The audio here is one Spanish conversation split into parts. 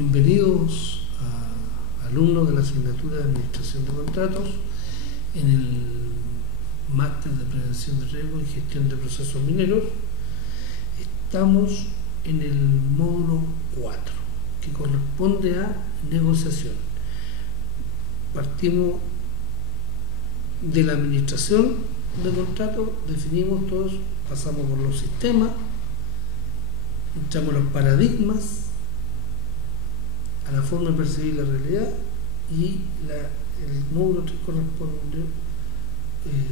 Bienvenidos a alumnos de la asignatura de Administración de Contratos en el Máster de Prevención de Riesgos y Gestión de Procesos Mineros. Estamos en el módulo 4, que corresponde a negociación. Partimos de la administración de contratos, definimos todos, pasamos por los sistemas, entramos los paradigmas, a la forma de percibir la realidad, y el módulo 3 corresponde,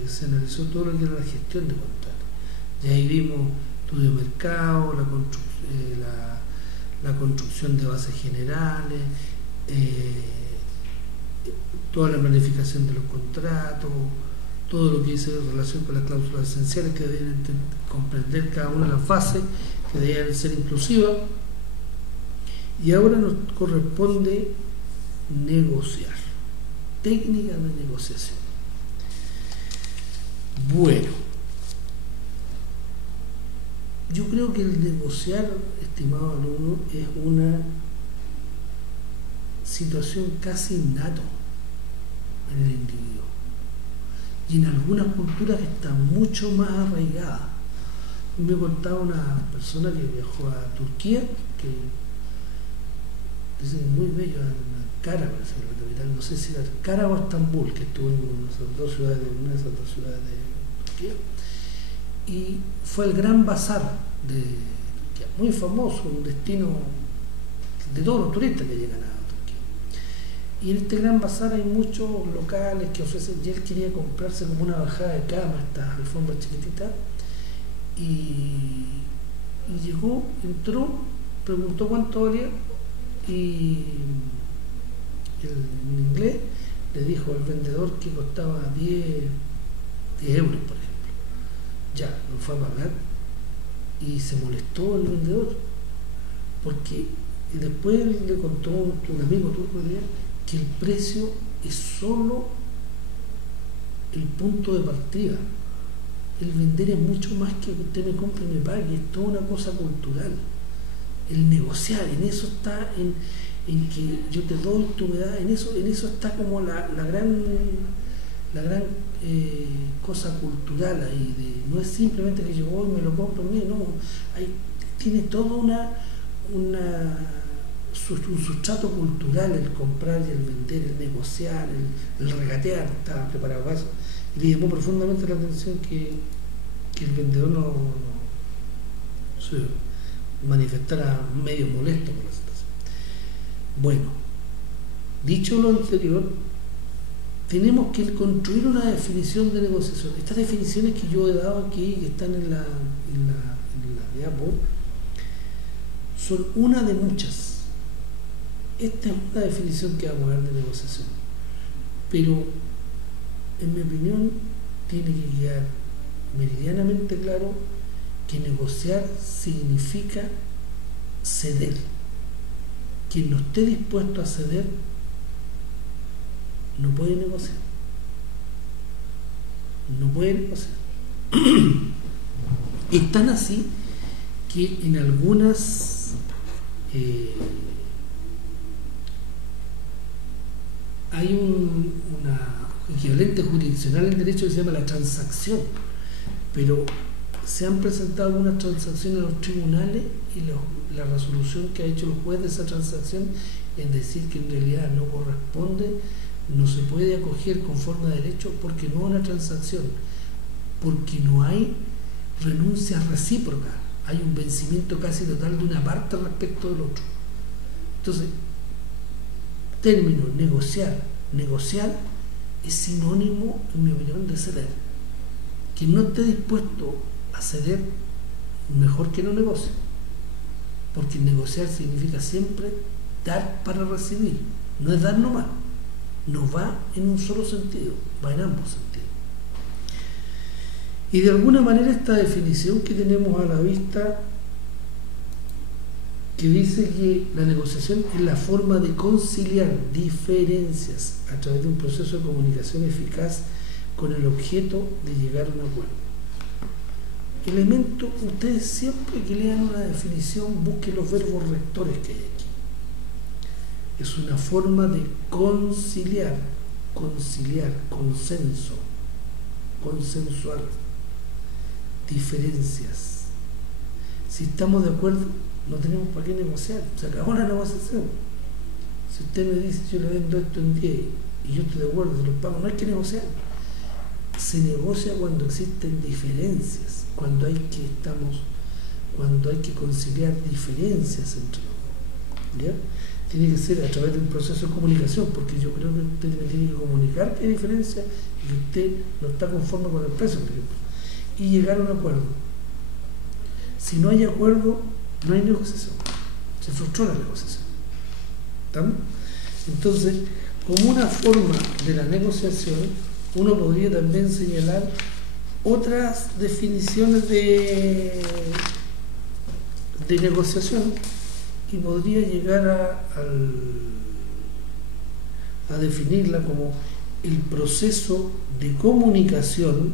se analizó todo lo que era la gestión de contratos. Y ahí vimos estudio de mercado, la construcción de bases generales, toda la planificación de los contratos, todo lo que dice en relación con las cláusulas esenciales que deben comprender cada una de las bases, que deben ser inclusivas. Y ahora nos corresponde negociar, técnicas de negociación. Bueno, yo creo que el negociar, estimado alumno, es una situación casi innata en el individuo, y en algunas culturas está mucho más arraigada. Me contaba una persona que viajó a Turquía, que dicen muy bello, Ankara, parece que la capital, no sé si era Ankara o Estambul, que estuvo en una de esas dos ciudades de Turquía, y fue el Gran Bazar de Turquía, muy famoso, un destino de todos los turistas que llegan a Turquía. Y en este Gran Bazar hay muchos locales que ofrecen, y él quería comprarse como una bajada de cama, estas alfombras chiquititas, y llegó, entró, preguntó cuánto valía, y en inglés le dijo al vendedor que costaba 10 euros, por ejemplo. Ya, lo fue a pagar y se molestó el vendedor, porque después le contó un amigo turco que el precio es solo el punto de partida. El vender es mucho más que usted me compre y me pague, es toda una cosa cultural. El negociar, en eso está, en que yo te doy, tú me das, en eso está como la gran cosa cultural ahí, no es simplemente que yo voy y me lo compro, no, tiene todo un sustrato cultural, el comprar y el vender, el negociar, el regatear, estaba preparado para eso. Y le llamó profundamente la atención que el vendedor no se manifestara medio molesto por la situación. Bueno, dicho lo anterior, tenemos que construir una definición de negociación. Estas definiciones que yo he dado aquí, que están en la diapo, son una de muchas. Esta es una definición que vamos a ver de negociación, pero en mi opinión tiene que quedar meridianamente claro que negociar significa ceder. Quien no esté dispuesto a ceder no puede negociar. No puede negociar. Es tan así que en algunas hay una equivalente jurisdiccional en derecho que se llama la transacción, pero se han presentado algunas transacciones a los tribunales y la resolución que ha hecho el juez de esa transacción es decir que en realidad no corresponde, no se puede acoger conforme a derecho, porque no es una transacción, porque no hay renuncia recíproca, hay un vencimiento casi total de una parte respecto del otro. Entonces, término negociar es sinónimo, en mi opinión, de ceder. Quien no esté dispuesto a ceder, mejor que no negocie, porque negociar significa siempre dar para recibir, no es dar nomás, no va en un solo sentido, va en ambos sentidos. Y de alguna manera esta definición que tenemos a la vista, que dice que la negociación es la forma de conciliar diferencias a través de un proceso de comunicación eficaz con el objeto de llegar a un acuerdo. Elemento, ustedes siempre que lean una definición busquen los verbos rectores que hay aquí. es una forma de conciliar, consenso, consensuar diferencias. Si estamos de acuerdo, no tenemos para qué negociar, se acabó la negociación. Si usted me dice, yo le vendo esto en 10 y yo estoy de acuerdo, se lo pago, no hay que negociar. Se negocia cuando existen diferencias, cuando hay que conciliar diferencias entre los dos, ¿ya? Tiene que ser a través de un proceso de comunicación, porque yo creo que usted me tiene que comunicar que hay diferencia y que usted no está conforme con el precio, por ejemplo, y llegar a un acuerdo. Si no hay acuerdo, no hay negociación, se frustró la negociación. ¿Estamos? Entonces, como una forma de la negociación, uno podría también señalar otras definiciones de negociación, y podría llegar a definirla como el proceso de comunicación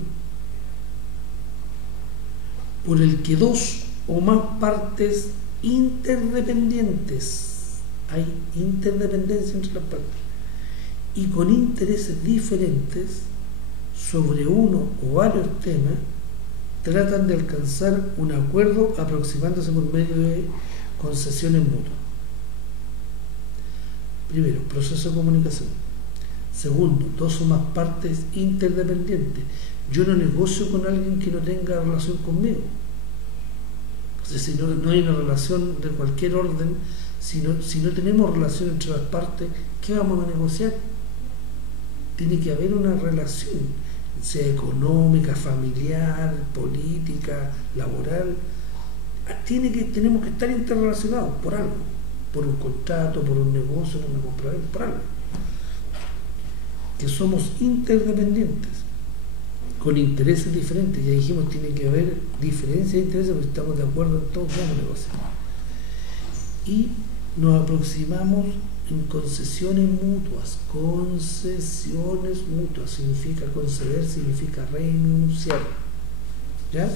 por el que dos o más partes interdependientes, hay interdependencia entre las partes, y con intereses diferentes sobre uno o varios temas, tratan de alcanzar un acuerdo aproximándose por medio de concesiones mutuas. Primero, proceso de comunicación. Segundo, dos o más partes interdependientes. Yo no negocio con alguien que no tenga relación conmigo. Entonces, si no hay una relación de cualquier orden, si no tenemos relación entre las partes, ¿qué vamos a negociar? Tiene que haber una relación, sea económica, familiar, política, laboral. Tenemos que estar interrelacionados por algo, por un contrato, por un negocio, por una compra-venta, por algo. Que somos interdependientes, con intereses diferentes. Ya dijimos, tiene que haber diferencias de intereses, porque estamos de acuerdo en todo, vamos a negociar. Y nos aproximamos en concesiones mutuas. Concesiones mutuas significa conceder, significa renunciar. ¿Ya?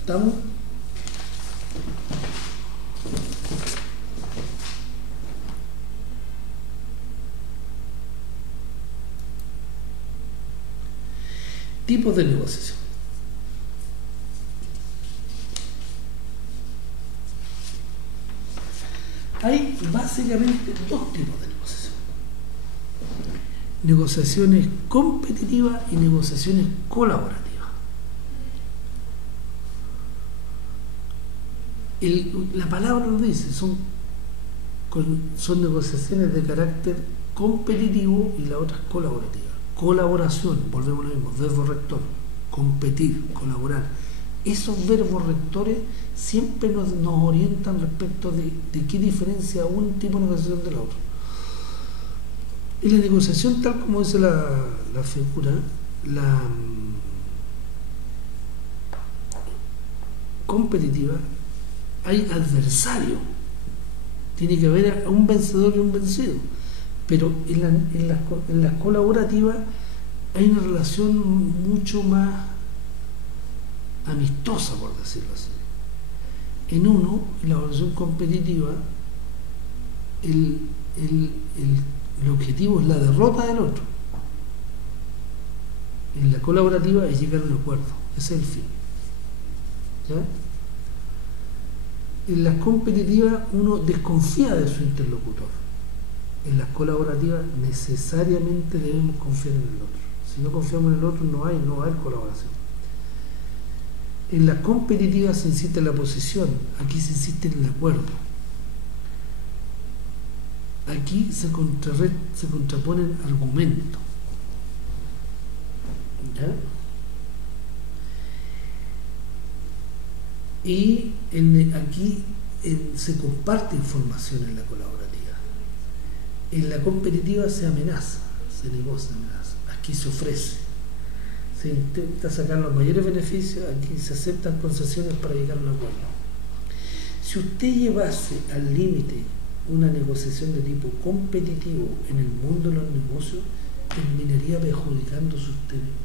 ¿Estamos? Tipos de negociación. Hay básicamente dos tipos de negociación: negociaciones competitivas y negociaciones colaborativas. La palabra lo dice, son negociaciones de carácter competitivo y la otra es colaborativa. Colaboración, volvemos a lo mismo, verbo rector, competir, colaborar. Esos verbos rectores siempre nos orientan respecto de qué diferencia un tipo de negociación del otro. En la negociación, tal como dice la figura, la competitiva, hay adversario, tiene que haber un vencedor y un vencido, pero en las colaborativas hay una relación mucho más amistosa, por decirlo así. En la relación competitiva, el objetivo es la derrota del otro. En la colaborativa es llegar a un acuerdo, ese es el fin. ¿Ya? En las competitivas uno desconfía de su interlocutor. En las colaborativas necesariamente debemos confiar en el otro. Si no confiamos en el otro, no hay colaboración. En las competitivas se insiste en la posición, aquí se insiste en el acuerdo. Aquí se contraponen argumentos. ¿Ya? Y aquí se comparte información en la colaborativa. En la competitiva se amenaza, se negocia, amenaza. Aquí se ofrece, se intenta sacar los mayores beneficios, aquí se aceptan concesiones para llegar a un acuerdo. Si usted llevase al límite una negociación de tipo competitivo en el mundo de los negocios, terminaría perjudicándose usted mismo.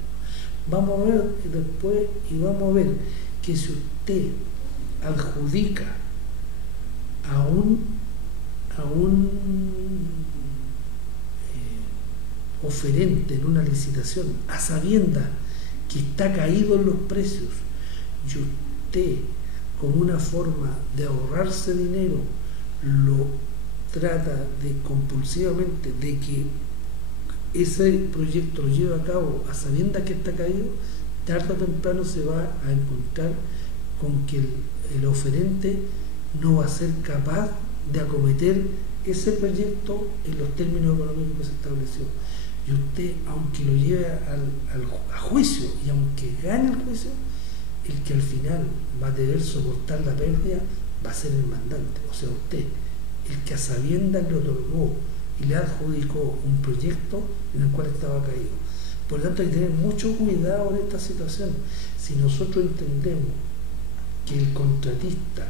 Vamos a ver después y vamos a ver que si usted adjudica a un oferente en una licitación a sabiendas que está caído en los precios y usted, como una forma de ahorrarse dinero, lo trata de compulsivamente de que ese proyecto lo lleve a cabo a sabiendas que está caído, tarde o temprano se va a encontrar con que el oferente no va a ser capaz de acometer ese proyecto en los términos económicos que se estableció. Y usted, aunque lo lleve a juicio y aunque gane el juicio, el que al final va a deber soportar la pérdida va a ser el mandante, o sea, usted, el que a sabiendas le otorgó y le adjudicó un proyecto en el cual estaba caído. Por lo tanto, hay que tener mucho cuidado en esta situación. Si nosotros entendemos que el contratista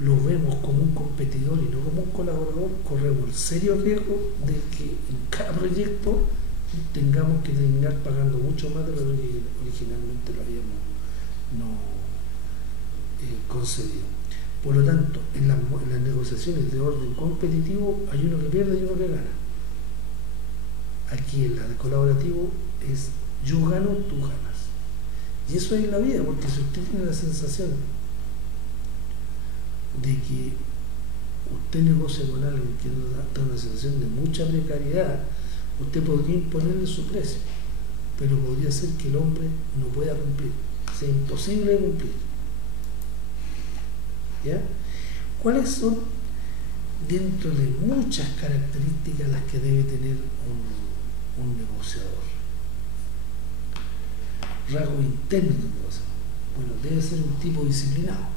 lo vemos como un competidor y no como un colaborador, corremos el serio riesgo de que en cada proyecto tengamos que terminar pagando mucho más de lo que originalmente lo habíamos concedido. Por lo tanto, en las negociaciones de orden competitivo hay uno que pierde y uno que gana. Aquí en la de colaborativo es yo gano, tú ganas. Y eso es la vida, porque si usted tiene la sensación de que usted negocia con alguien que da una sensación de mucha precariedad, usted podría imponerle su precio, pero podría ser que el hombre no pueda cumplir, sea imposible de cumplir. ¿Ya? ¿Cuáles son, dentro de muchas características, las que debe tener un negociador? Rasgo interno de un negociador. Bueno, debe ser un tipo disciplinado.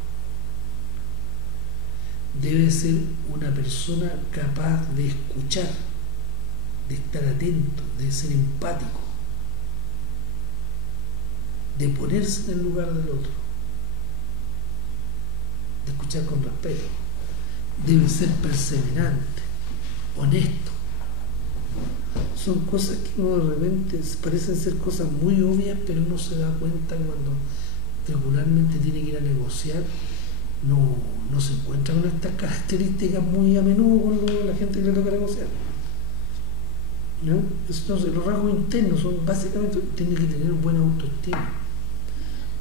Debe ser una persona capaz de escuchar, de estar atento, de ser empático, de ponerse en el lugar del otro, de escuchar con respeto. Debe ser perseverante, honesto. Son cosas que uno de repente parecen ser cosas muy obvias, pero uno se da cuenta cuando regularmente tiene que ir a negociar. No se encuentra con estas características muy a menudo con la gente que le toca negociar, ¿no? Entonces, los rasgos internos son básicamente, tiene que tener buena autoestima.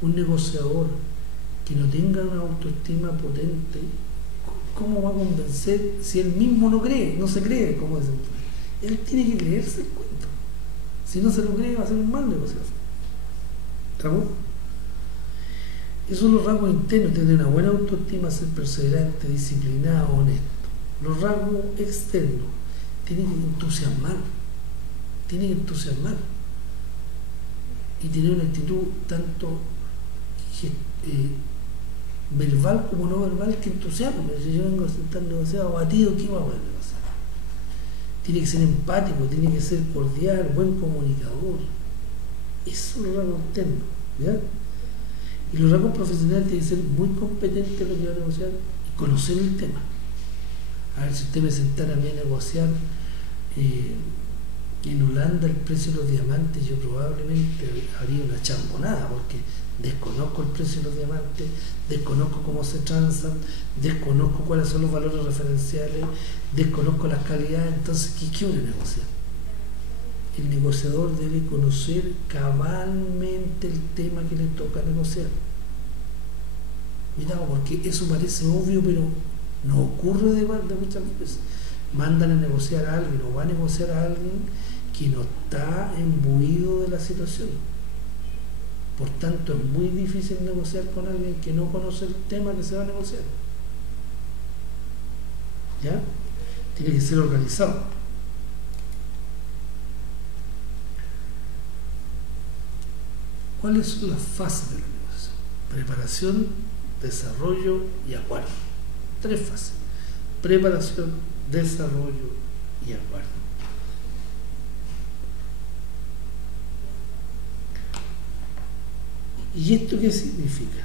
Un negociador que no tenga una autoestima potente, ¿cómo va a convencer si él mismo no cree, no se cree? Como dicen, él tiene que creerse el cuento. Si no se lo cree, va a ser un mal negociador. ¿Estamos? Esos son los rasgos internos: tener una buena autoestima, ser perseverante, disciplinado, honesto. Los rasgos externos: tienen que entusiasmar, y tener una actitud tanto verbal como no verbal que entusiasme. Si yo vengo a estar negociado abatido, ¿qué va a poder negociar? Tiene que ser empático, tiene que ser cordial, buen comunicador. Esos son los rasgos externos, ¿ya? Y los rasgos profesionales tienen que ser muy competentes en lo que va a negociar y conocer el tema. A ver, si usted me sentara a mí a negociar en Holanda el precio de los diamantes, yo probablemente haría una chambonada, porque desconozco el precio de los diamantes, desconozco cómo se transan, desconozco cuáles son los valores referenciales, desconozco las calidades. Entonces, ¿qué quiere negociar? El negociador debe conocer cabalmente el tema que le toca negociar. Mira, porque eso parece obvio, pero no ocurre de muchas veces. Mandan a negociar a alguien o va a negociar a alguien que no está imbuido de la situación. Por tanto, es muy difícil negociar con alguien que no conoce el tema que se va a negociar. ¿Ya? Tiene que ser organizado. ¿Cuáles son las fases de la negociación? Preparación, desarrollo y acuerdo. 3 fases: preparación, desarrollo y acuerdo. ¿Y esto qué significa?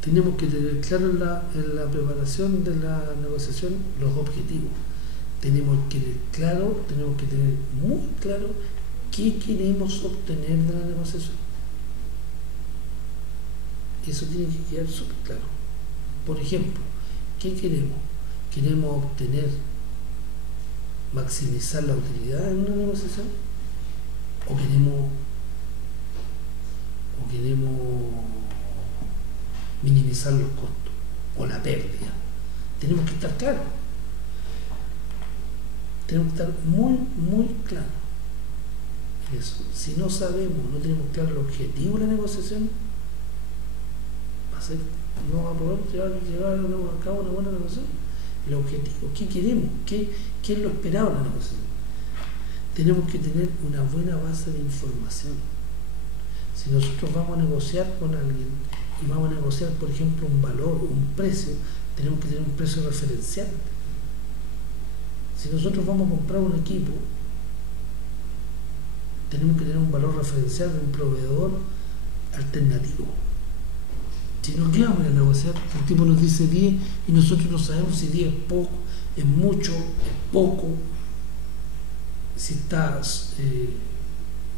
Tenemos que tener claro en la preparación de la negociación los objetivos. Tenemos que tener muy claro qué queremos obtener de la negociación. Eso tiene que quedar súper claro. Por ejemplo, ¿qué queremos? queremos obtener, maximizar la utilidad en una negociación, o queremos minimizar los costos o la pérdida. Tenemos que estar claros, tenemos que estar muy, muy claros en eso. Si no sabemos, no tenemos claro el objetivo de la negociación, no va a poder llevar a cabo una buena negociación. El objetivo, ¿qué queremos? ¿Qué es lo esperado en la negociación? Tenemos que tener una buena base de información. Si nosotros vamos a negociar con alguien y vamos a negociar, por ejemplo, un valor, un precio, tenemos que tener un precio referencial. Si nosotros vamos a comprar un equipo, tenemos que tener un valor referencial de un proveedor alternativo. Si no, ¿qué vamos a negociar? El tipo nos dice 10 y nosotros no sabemos si 10 es poco, es mucho, es poco, si está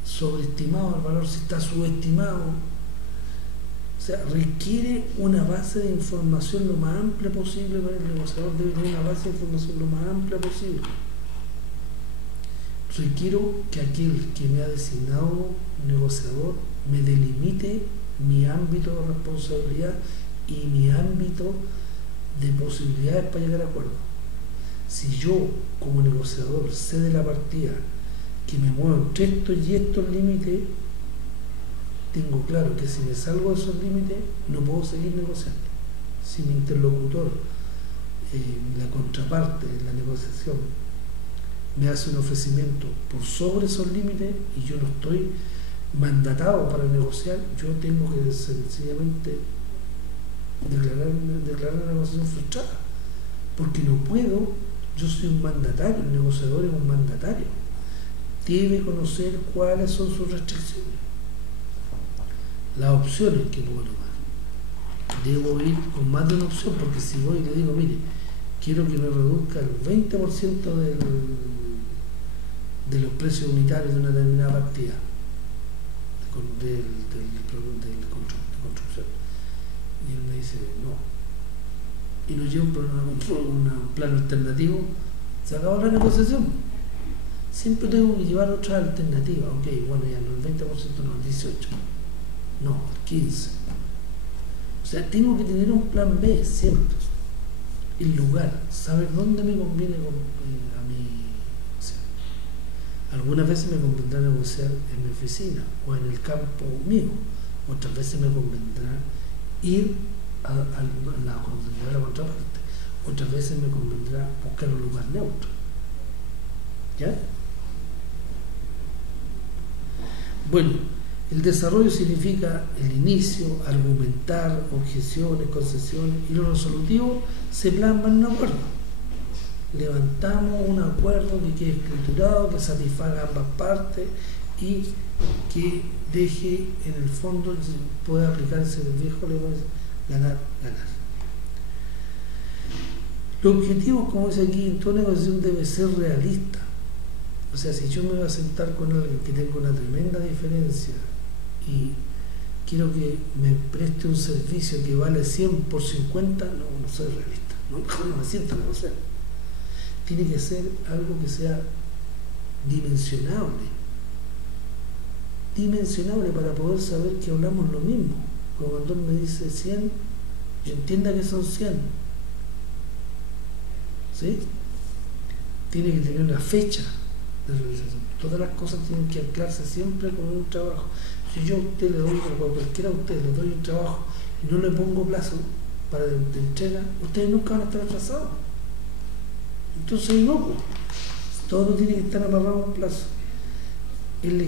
sobreestimado el valor, si está subestimado. O sea, requiere una base de información lo más amplia posible para el negociador. Debe tener una base de información lo más amplia posible. Requiero que aquel que me ha designado negociador me delimite mi ámbito de responsabilidad y mi ámbito de posibilidades para llegar a acuerdo. Si yo, como negociador, sé de la partida que me muevo entre estos y estos límites, tengo claro que si me salgo de esos límites no puedo seguir negociando. Si mi interlocutor, la contraparte en la negociación, me hace un ofrecimiento por sobre esos límites y yo no estoy mandatado para negociar, yo tengo que sencillamente declarar la negociación frustrada, porque no puedo. Yo soy un mandatario, el negociador es un mandatario, debe conocer cuáles son sus restricciones, las opciones que puedo tomar. Debo ir con más de una opción, porque si voy y le digo, mire, quiero que me reduzca el 20% de los precios unitarios de una determinada partida de construcción, y él me dice no, y nos lleva un plano alternativo, se acabó la negociación. Siempre tengo que llevar otra alternativa. Ok, bueno, ya no el 20%, no el 18%, no el 15%. O sea, tengo que tener un plan B siempre. El lugar, saber dónde me conviene a mí. Algunas veces me convendrá negociar en mi oficina o en el campo mío, otras veces me convendrá ir a la contraparte, otras veces me convendrá buscar un lugar neutro. ¿Ya? Bueno, el desarrollo significa el inicio, argumentar, objeciones, concesiones, y lo resolutivo se plasma en un acuerdo. Levantamos un acuerdo que quede escriturado, que satisfaga a ambas partes y que deje, en el fondo, pueda aplicarse el viejo lenguaje, ganar, ganar. Los objetivos, como dice aquí, en toda negociación debe ser realista. O sea, si yo me voy a sentar con alguien que tenga una tremenda diferencia y quiero que me preste un servicio que vale 100 por 50, no soy realista, no me siento a negociar. Tiene que ser algo que sea dimensionable para poder saber que hablamos lo mismo. Cuando él me dice 100, yo entienda que son 100, ¿sí? Tiene que tener una fecha de realización. Todas las cosas tienen que anclarse siempre con un trabajo. Si yo a usted le doy, o a cualquiera de ustedes le doy un trabajo y no le pongo plazo para de entrega, ustedes nunca van a estar atrasados. Entonces no, todo tiene que estar amarrado a un plazo. El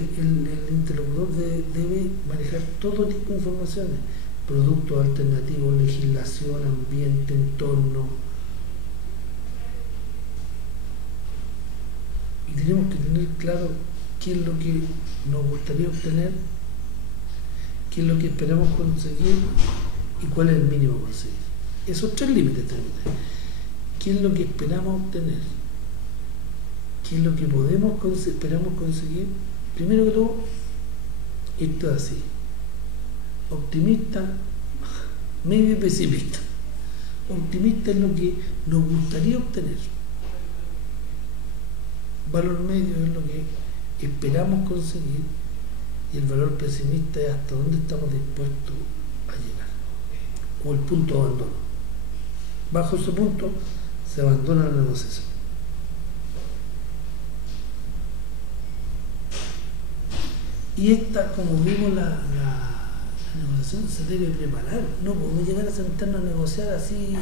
interlocutor debe manejar todo tipo de informaciones, productos alternativos, legislación, ambiente, entorno, y tenemos que tener claro qué es lo que nos gustaría obtener, qué es lo que esperamos conseguir y cuál es el mínimo a conseguir. Esos 3 límites tenemos que tener. ¿Qué es lo que esperamos obtener? ¿Qué es lo que esperamos conseguir? Primero que todo, esto es así: optimista, medio y pesimista. optimista es lo que nos gustaría obtener. Valor medio es lo que esperamos conseguir, y el valor pesimista es hasta dónde estamos dispuestos a llegar, o el punto de abandono. Bajo ese punto se abandona la negociación. Y esta, como vimos, la negociación se debe preparar. No podemos llegar a sentarnos a negociar así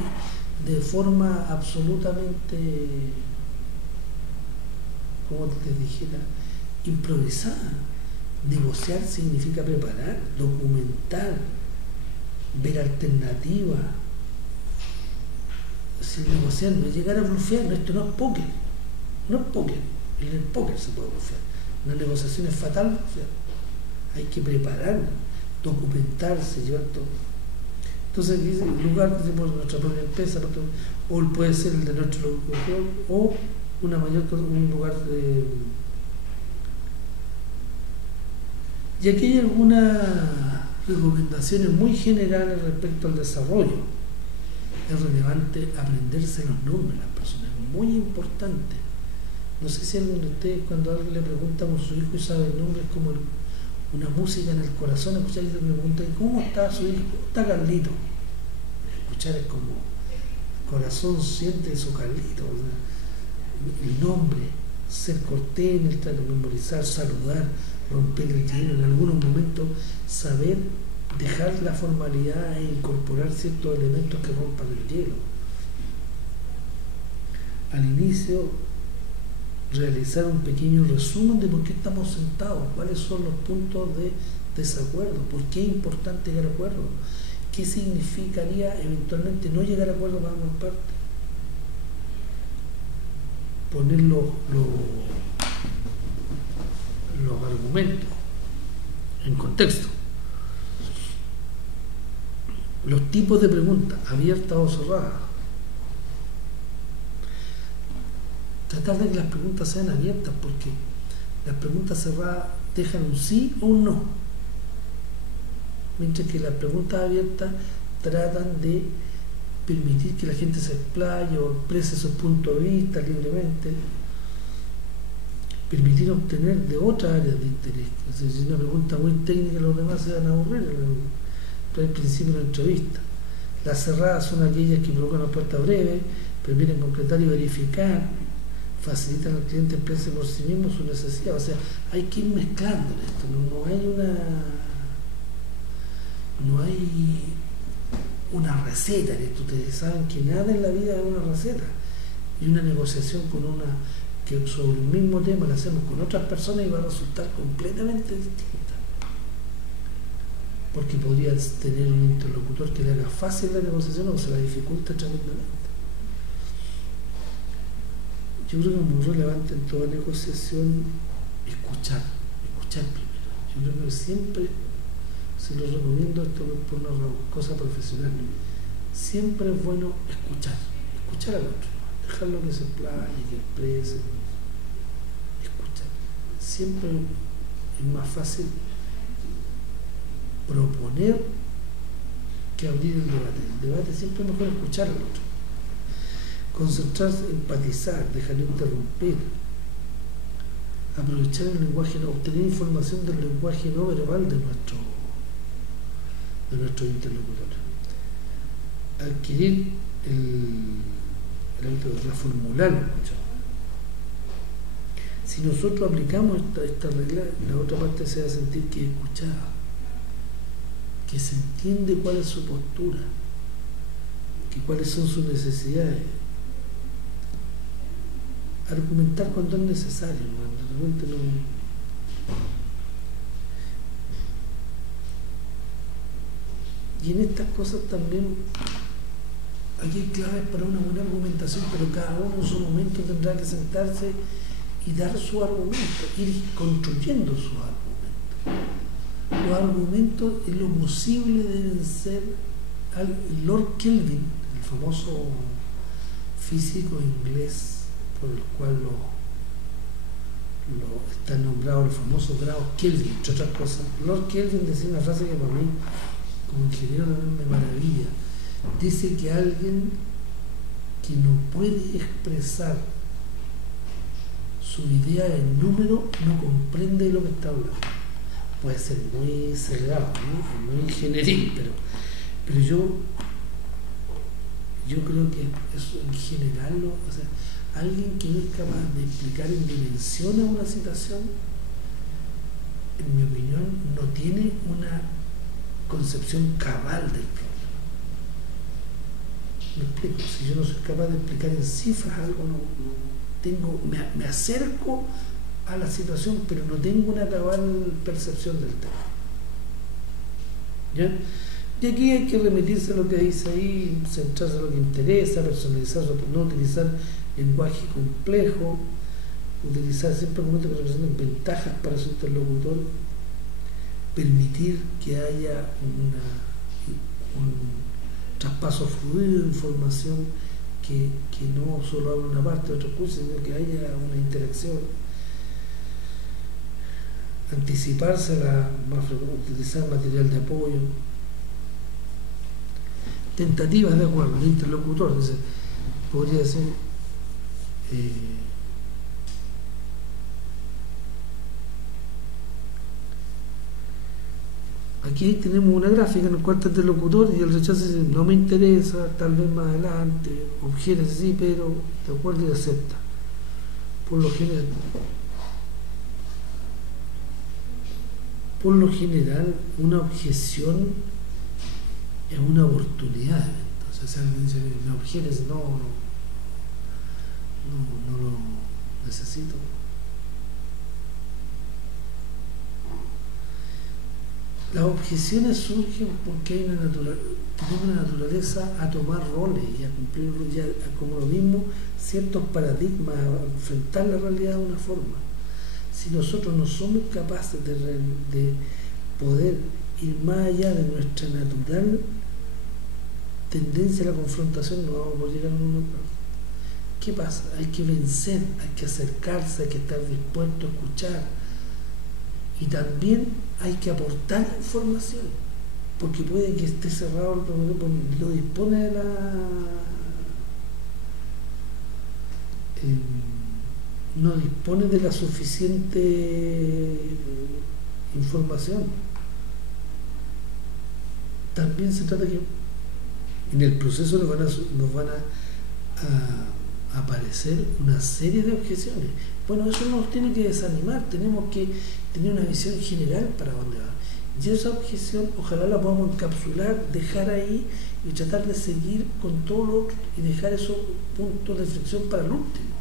de forma absolutamente, como te dijera, improvisada. Negociar significa preparar, documentar, ver alternativas. Sin negociar no es llegar a blufear. Esto no es póker. No es póker. En el póker se puede blufear. Una negociación es fatal blufear. Hay que preparar, documentarse, llevar todo. Entonces, el lugar de nuestra propia empresa, o puede ser el de nuestro locutor, o un lugar de. Y aquí hay algunas recomendaciones muy generales respecto al desarrollo. Es relevante aprenderse los nombres de las personas, es muy importante. No sé si alguno de ustedes, cuando a alguien le pregunta por su hijo y sabe el nombre, es como una música en el corazón. Escuchar y le preguntan ¿cómo está su hijo? Está Carlito. Escuchar es como el corazón siente su Carlito, ¿verdad? El nombre, ser cortés en el trato, memorizar, saludar, romper el hielo, en algunos momentos saber dejar la formalidad e incorporar ciertos elementos que rompan el hielo. Al inicio, realizar un pequeño resumen de por qué estamos sentados, cuáles son los puntos de desacuerdo, por qué es importante llegar a acuerdo, qué significaría eventualmente no llegar a acuerdo para ambas partes. Poner los argumentos en contexto. Los tipos de preguntas, abiertas o cerradas. Tratar de que las preguntas sean abiertas, porque las preguntas cerradas dejan un sí o un no, mientras que las preguntas abiertas tratan de permitir que la gente se explaye o exprese sus puntos de vista libremente, permitir obtener de otras áreas de interés. Es decir, si es una pregunta muy técnica, los demás se van a aburrir al principio de la entrevista. Las cerradas son aquellas que provocan una respuesta breve, permiten concretar y verificar, facilitan al cliente expresar por sí mismo su necesidad. O sea, hay que ir mezclando en esto. No hay una receta en esto. Ustedes saben que nada en la vida es una receta. Y una negociación que sobre el mismo tema la hacemos con otras personas y va a resultar completamente distinta. Porque podrías tener un interlocutor que le haga fácil la negociación o se la dificulta tremendamente. Yo creo que es muy relevante en toda negociación escuchar primero. Yo creo que siempre se lo recomiendo, esto por una cosa profesional. Siempre es bueno escuchar al otro, dejarlo que se explaye, que exprese, escuchar. Siempre es más fácil proponer que abrir el debate. El debate siempre es mejor escuchar al otro. Concentrarse, empatizar, dejar de interrumpir, aprovechar el lenguaje, obtener información del lenguaje no verbal de nuestros interlocutores, adquirir el hábito de reformularlo. Si nosotros aplicamos esta regla, la otra parte se va a sentir que es escuchada, que se entiende cuál es su postura, que cuáles son sus necesidades. Argumentar cuando es necesario, realmente no. Y en estas cosas también aquí hay claves para una buena argumentación, pero cada uno en su momento tendrá que sentarse y dar su argumento, ir construyendo sus argumentos. Los argumentos en lo posible deben ser. Lord Kelvin, el famoso físico inglés por el cual están nombrados los famosos grados Kelvin, entre otras cosas. Lord Kelvin decía una frase que para mí como ingeniero también me maravilla, dice que alguien que no puede expresar su idea en número no comprende lo que está hablando. Puede ser muy cerrado, ¿no? Muy genérico, pero yo creo que eso en general, o sea, alguien que no es capaz de explicar en dimensiones una situación, en mi opinión, no tiene una concepción cabal del problema. Me explico, si yo no soy capaz de explicar en cifras algo, me acerco a la situación, pero no tengo una cabal percepción del tema. ¿Ya? Y aquí hay que remitirse a lo que dice ahí, centrarse en lo que interesa, personalizar, no utilizar lenguaje complejo, utilizar siempre argumentos que representen ventajas para su interlocutor, permitir que haya un traspaso fluido de información que no solo habla una parte de otro curso, sino que haya una interacción, anticiparse utilizar material de apoyo, tentativas de acuerdo, el interlocutor, dice, podría ser aquí tenemos una gráfica en la cual está el interlocutor y el rechazo dice, no me interesa, tal vez más adelante, objetos sí, pero de acuerdo y acepta. Por lo general, una objeción es una oportunidad. Entonces, si alguien dice, me objeres, no lo necesito. Las objeciones surgen porque hay una naturaleza a tomar roles y a cumplir, como lo mismo, ciertos paradigmas, a enfrentar la realidad de una forma. Si nosotros no somos capaces de poder ir más allá de nuestra natural tendencia a la confrontación, no vamos a poder llegar a un acuerdo. ¿Qué pasa? Hay que vencer, hay que acercarse, hay que estar dispuesto a escuchar. Y también hay que aportar información, porque puede que esté cerrado el problema, lo dispone de no dispone de la suficiente información. También se trata que en el proceso nos van a aparecer una serie de objeciones. Bueno, eso no nos tiene que desanimar, tenemos que tener una visión general para dónde va. Y esa objeción ojalá la podamos encapsular, dejar ahí y tratar de seguir con todo lo otro y dejar esos puntos de fricción para el último.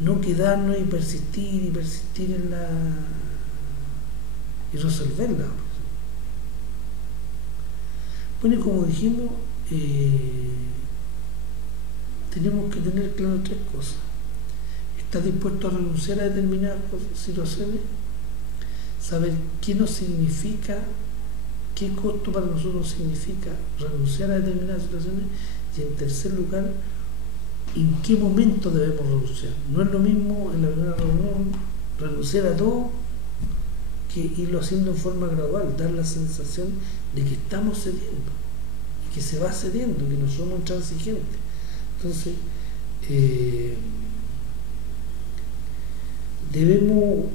No quedarnos y persistir en y resolverla. Bueno, y como dijimos, tenemos que tener claro tres cosas. ¿Estás dispuesto a renunciar a determinadas situaciones? Saber qué nos significa, qué costo para nosotros significa renunciar a determinadas situaciones. Y en tercer lugar, ¿en qué momento debemos renunciar? No es lo mismo en la primera reunión renunciar a todo que irlo haciendo en forma gradual, dar la sensación de que estamos cediendo, y que se va cediendo, que no somos intransigentes. Entonces, debemos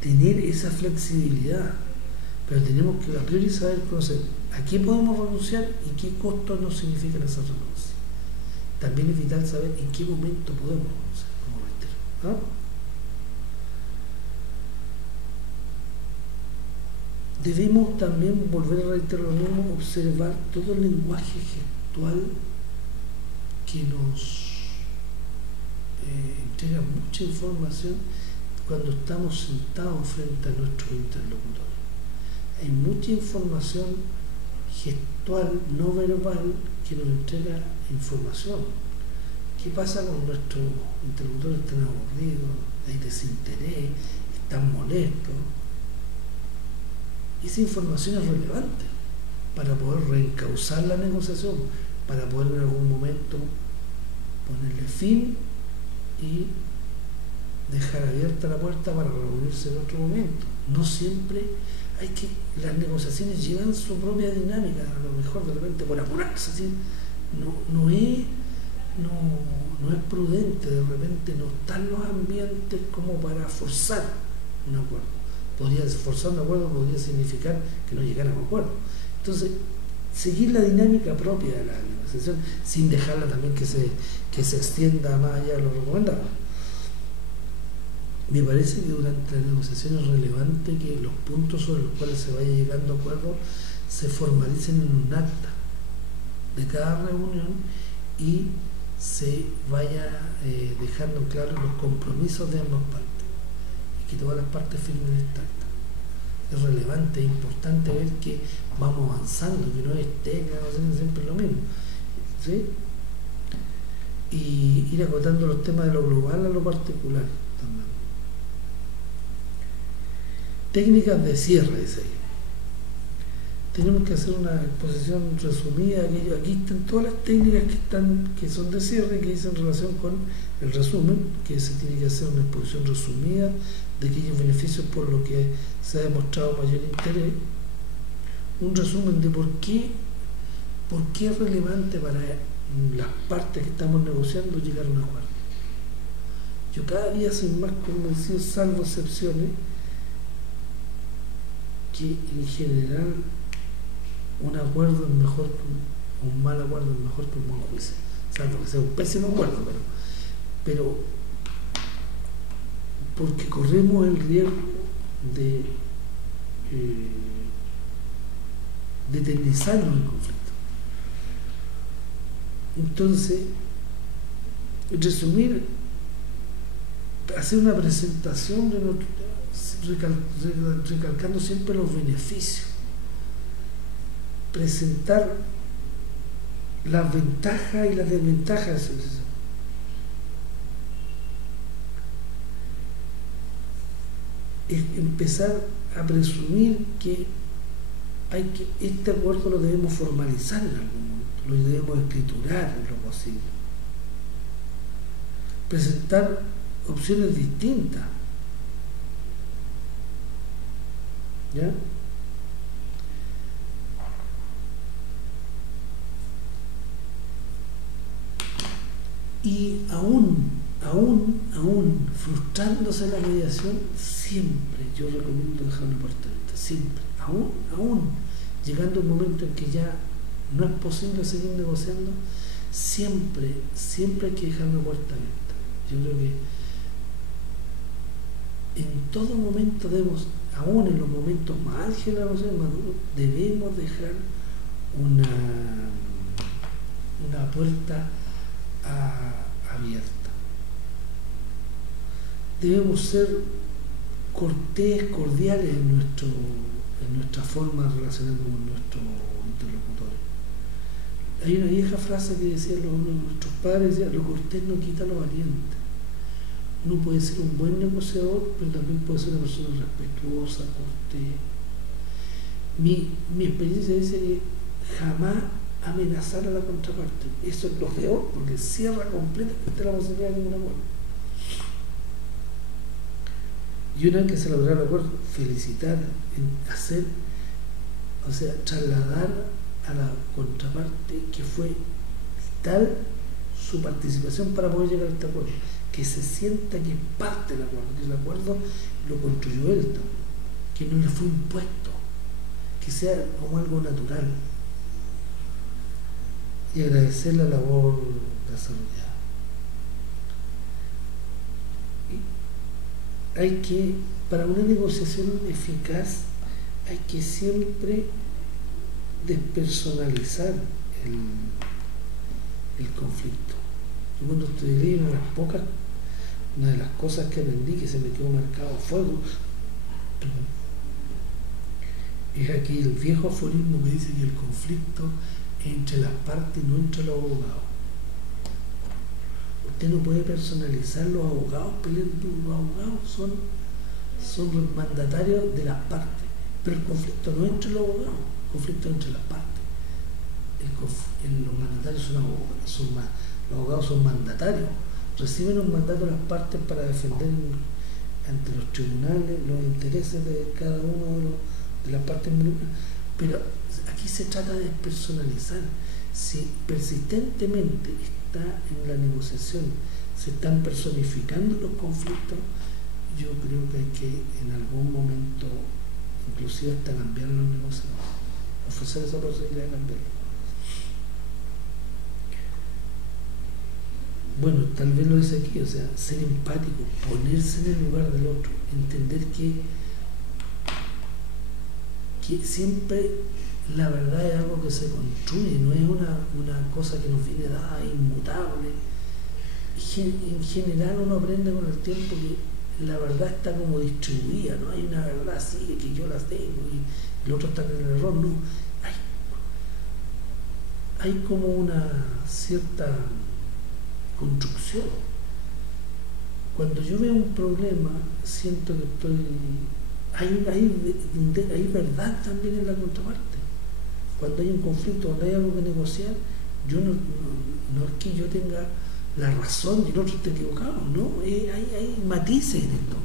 tener esa flexibilidad, pero tenemos que a priori saber conocer a qué podemos renunciar y qué costos nos significan esa renuncia. También es vital saber en qué momento podemos renunciar, como reitero, ¿no? Debemos también, volver a reiterar lo mismo, observar todo el lenguaje gestual que nos entrega mucha información cuando estamos sentados frente a nuestros interlocutores. Hay mucha información gestual, no verbal, que nos entrega información. ¿Qué pasa cuando nuestros interlocutores están aburridos, hay desinterés, están molestos? Esa información es relevante para poder reencauzar la negociación, para poder en algún momento ponerle fin y dejar abierta la puerta para reunirse en otro momento No siempre hay que... Las negociaciones llevan su propia dinámica, a lo mejor de repente por apurarse, ¿sí? No es prudente, de repente no están los ambientes como para forzar un acuerdo. Forzar un acuerdo podría significar que no llegaran a un acuerdo. Entonces, seguir la dinámica propia de la negociación sin dejarla también que se extienda más allá de lo recomendado. Me parece que durante la negociación es relevante que los puntos sobre los cuales se vaya llegando a acuerdo se formalicen en un acta de cada reunión y se vaya dejando claro los compromisos de ambas partes y que todas las partes firmen esta acta. Es relevante, es importante ver que vamos avanzando, que no es siempre lo mismo, ¿sí? Y ir acotando los temas de lo global a lo particular también. Técnicas de cierre, dice ahí. Tenemos que hacer una exposición resumida. Aquí están todas las técnicas que son de cierre, que dicen relación con el resumen, que se tiene que hacer una exposición resumida de aquellos beneficios por lo que se ha demostrado mayor interés. Un resumen de por qué es relevante para las partes que estamos negociando llegar a un acuerdo. Yo cada día soy más convencido, salvo excepciones, que en general un acuerdo es mejor que un mal acuerdo es mejor que un buen juicio, salvo que sea un pésimo acuerdo, pero porque corremos el riesgo de eternizarnos en conflicto. Entonces, resumir, hacer una presentación de recalcando siempre los beneficios, presentar las ventajas y las desventajas de esa decisión. Empezar a presumir que este acuerdo lo debemos formalizar en algún momento, lo debemos escriturar en lo posible, presentar opciones distintas, ¿ya? Y aún frustrándose la mediación, siempre yo recomiendo dejarlo por vista, siempre, aún llegando un momento en que ya no es posible seguir negociando, siempre hay que dejar una puerta abierta. Yo creo que en todo momento debemos, aún en los momentos más álgidos de la negociación, más duros, debemos dejar una puerta abierta. Debemos ser cordiales en nuestra forma de relacionarnos con nuestros interlocutores. Hay una vieja frase que decían nuestros padres, decía, lo cortés no quita lo valiente. Uno puede ser un buen negociador, pero también puede ser una persona respetuosa, cortés. Mi experiencia dice que jamás amenazar a la contraparte. Eso es lo peor, porque cierra completamente la posibilidad de ningún acuerdo. Y una vez que se logra el acuerdo, felicitar, trasladar a la contraparte que fue vital su participación para poder llegar a este acuerdo, que se sienta que es parte del acuerdo, que el acuerdo lo construyó él también, que no le fue impuesto, que sea como algo natural, y agradecer la labor desarrollada. Hay que, para una negociación eficaz, hay que siempre despersonalizar el conflicto. Yo cuando estudié una de las cosas que aprendí que se me quedó marcado a fuego es aquí el viejo aforismo que dice que el conflicto es entre las partes y no entre los abogados. Usted no puede personalizar los abogados peleando. Los abogados son los mandatarios de las partes, pero el conflicto no es entre los abogados, el conflicto es entre las partes. Los mandatarios los abogados son mandatarios, reciben un mandato de las partes para defender ante los tribunales los intereses de cada uno de las partes involucradas. Pero aquí se trata de despersonalizar. Si persistentemente está en la negociación, se están personificando los conflictos, yo creo que hay que en algún momento, inclusive hasta cambiar los negociadores, ofrecer esa posibilidad de cambiarlo. Bueno, tal vez lo dice aquí, o sea, ser empático, ponerse en el lugar del otro, entender que siempre la verdad es algo que se construye, no es una cosa que nos viene dada, inmutable. En general uno aprende con el tiempo que la verdad está como distribuida, no hay una verdad así que yo la tengo y el otro está en el error, no. Hay como una cierta construcción. Cuando yo veo un problema, siento que hay verdad también en la contraparte. Cuando hay un conflicto, cuando hay algo que negociar, yo no es que yo tenga la razón y el otro esté equivocado, no, hay matices en esto.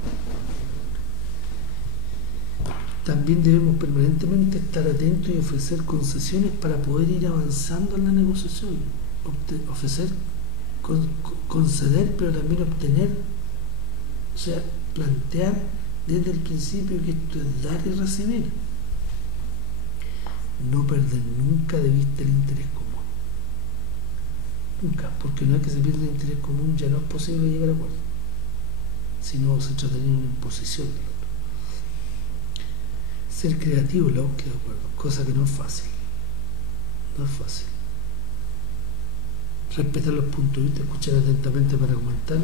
También debemos permanentemente estar atentos y ofrecer concesiones para poder ir avanzando en la negociación, conceder, pero también obtener, o sea, plantear desde el principio que esto es dar y recibir. No perder nunca de vista el interés común. Nunca, porque una vez que se pierde el interés común ya no es posible llegar a acuerdo. Si no, se trataría de una imposición del otro. Ser creativo en la búsqueda de acuerdo, cosa que no es fácil. No es fácil. Respetar los puntos de vista, escuchar atentamente para comentar.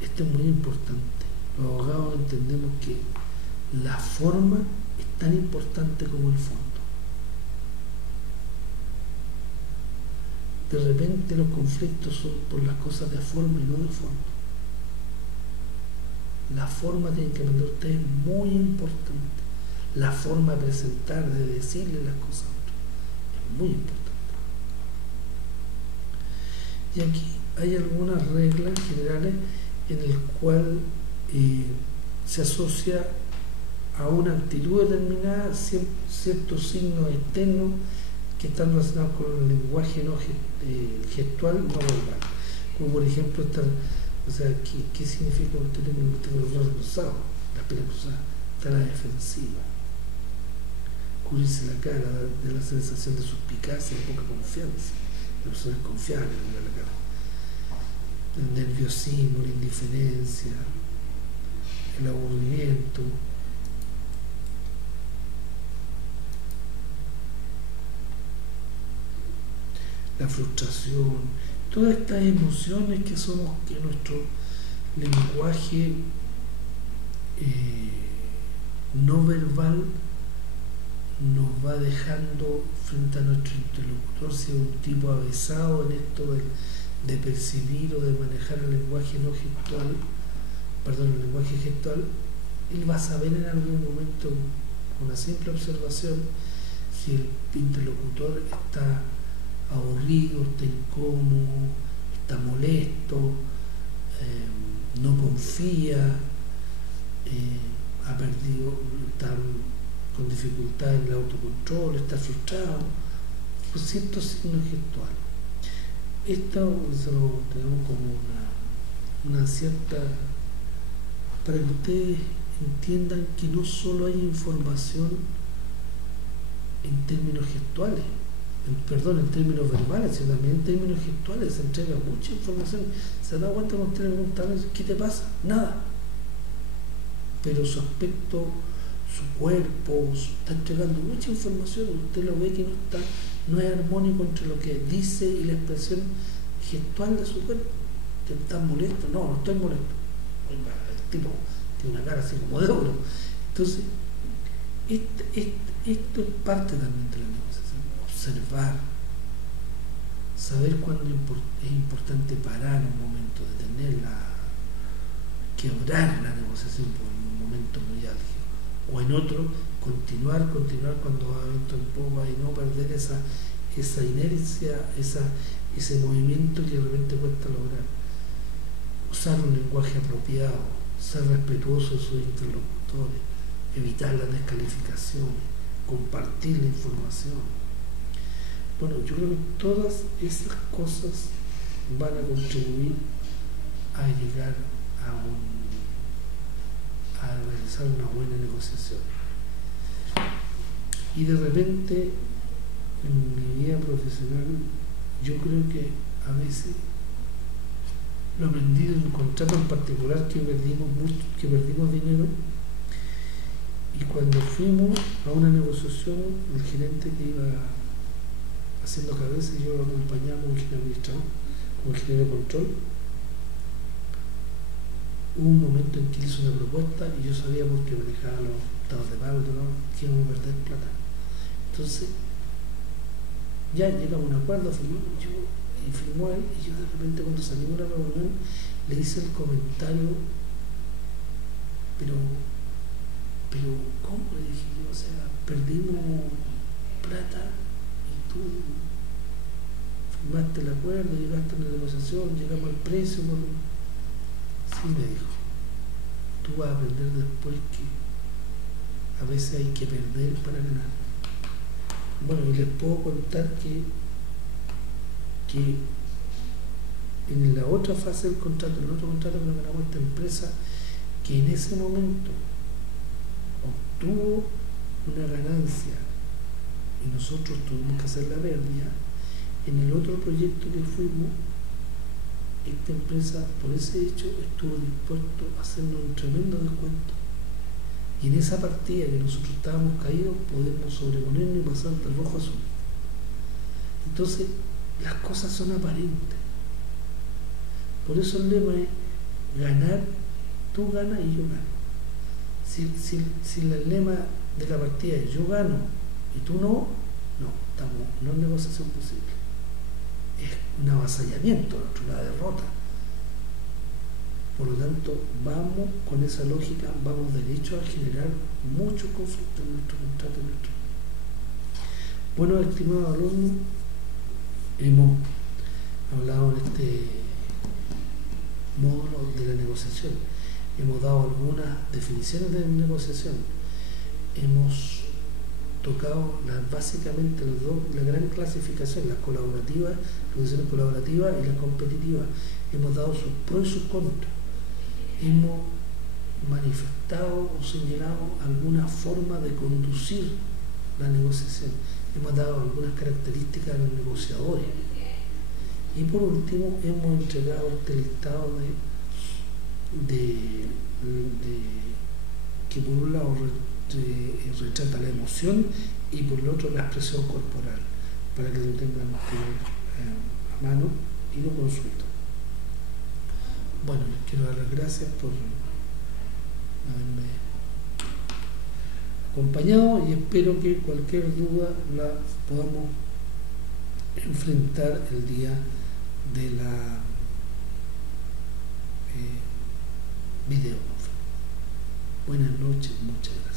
Esto es muy importante. Los abogados entendemos que la forma es tan importante como el fondo. De repente los conflictos son por las cosas de forma y no de fondo. La forma tiene que aprender ustedes, es muy importante. La forma de presentar, de decirle las cosas a otros, es muy importante. Y aquí hay algunas reglas generales en el cual se asocia a una actitud determinada ciertos signos externos que están relacionados con el lenguaje no gestual no verbal, como por ejemplo ¿qué significa usted tener los brazos cruzados, las piernas cruzadas? Está la defensiva, cubrirse la cara, de la sensación de suspicacia, de poca confianza, la persona es confiable, mira la cara, el nerviosismo, la indiferencia, el aburrimiento, la frustración, todas estas emociones que nuestro lenguaje no verbal nos va dejando frente a nuestro interlocutor, si es un tipo avesado en esto de percibir o de manejar el lenguaje no gestual, el lenguaje gestual, él va a saber en algún momento, con una simple observación, si el interlocutor está aburrido, está incómodo, está molesto, no confía, ha perdido, está con dificultad en el autocontrol, está frustrado, por ciertos signos gestuales. Esto lo tenemos como una cierta, para que ustedes entiendan que no solo hay información en términos gestuales, en términos verbales, sino también en términos gestuales se entrega mucha información. ¿Se da cuenta cuando usted le pregunta qué te pasa? Nada. Pero su aspecto, su cuerpo, está entregando mucha información. Usted lo ve que no es armónico entre lo que dice y la expresión gestual de su cuerpo. ¿Te estás molesto? No estoy molesto. El tipo tiene una cara así como de oro. Entonces, esto es parte también de la negociación. Observar, saber cuándo es importante parar un momento, detenerla, quebrar la negociación por un momento muy álgido, o en otro continuar cuando va viento en popa y no perder esa inercia, ese movimiento que de repente cuesta lograr. Usar un lenguaje apropiado, ser respetuoso de sus interlocutores, evitar las descalificaciones, compartir la información. Bueno, yo creo que todas esas cosas van a contribuir a llegar a realizar una buena negociación. Y de repente, en mi vida profesional, yo creo que a veces lo aprendí en un contrato en particular que perdimos dinero, y cuando fuimos a una negociación, el gerente que iba haciendo cabeza y yo lo acompañaba como ingeniero administrador, como ingeniero de control, hubo un momento en que hizo una propuesta y yo sabía, porque manejaba los estados de pago y todo, que íbamos a perder plata. Entonces ya llegamos a un acuerdo, firmó él, y yo de repente, cuando salimos de la reunión, le hice el comentario, pero ¿cómo? Le dije yo, o sea, perdimos plata y tú firmaste el acuerdo, llegaste a una negociación, llegamos al precio. Sí, me dijo, tú vas a aprender después que a veces hay que perder para ganar. Bueno, y les puedo contar que en la otra fase del contrato, en el otro contrato que nos ganamos esta empresa, que en ese momento obtuvo una ganancia y nosotros tuvimos que hacer la pérdida, en el otro proyecto que fuimos, esta empresa, por ese hecho, estuvo dispuesto a hacernos un tremendo descuento. Y en esa partida que nosotros estábamos caídos, podemos sobreponernos y pasar del rojo a azul. Entonces, las cosas son aparentes. Por eso el lema es ganar, tú ganas y yo gano. Si el lema de la partida es yo gano y tú no es negociación posible. Es un avasallamiento, la derrota. Por lo tanto, vamos con esa lógica, vamos derecho a generar mucho conflicto en nuestro contrato. Bueno, estimados alumnos, hemos hablado en este módulo de la negociación, hemos dado algunas definiciones de negociación, hemos tocado básicamente la gran clasificación, las colaborativas, negociaciones colaborativas y las competitivas. Hemos dado sus pros y sus contras. Hemos manifestado o señalado alguna forma de conducir la negociación. Hemos dado algunas características de los negociadores. Y por último, hemos entregado este listado que por un lado retrata la emoción y por el otro la expresión corporal, para que lo tengan a mano y lo consulten. Bueno, les quiero dar las gracias por haberme acompañado y espero que cualquier duda la podamos enfrentar el día de la videoconferencia. Buenas noches, muchas gracias.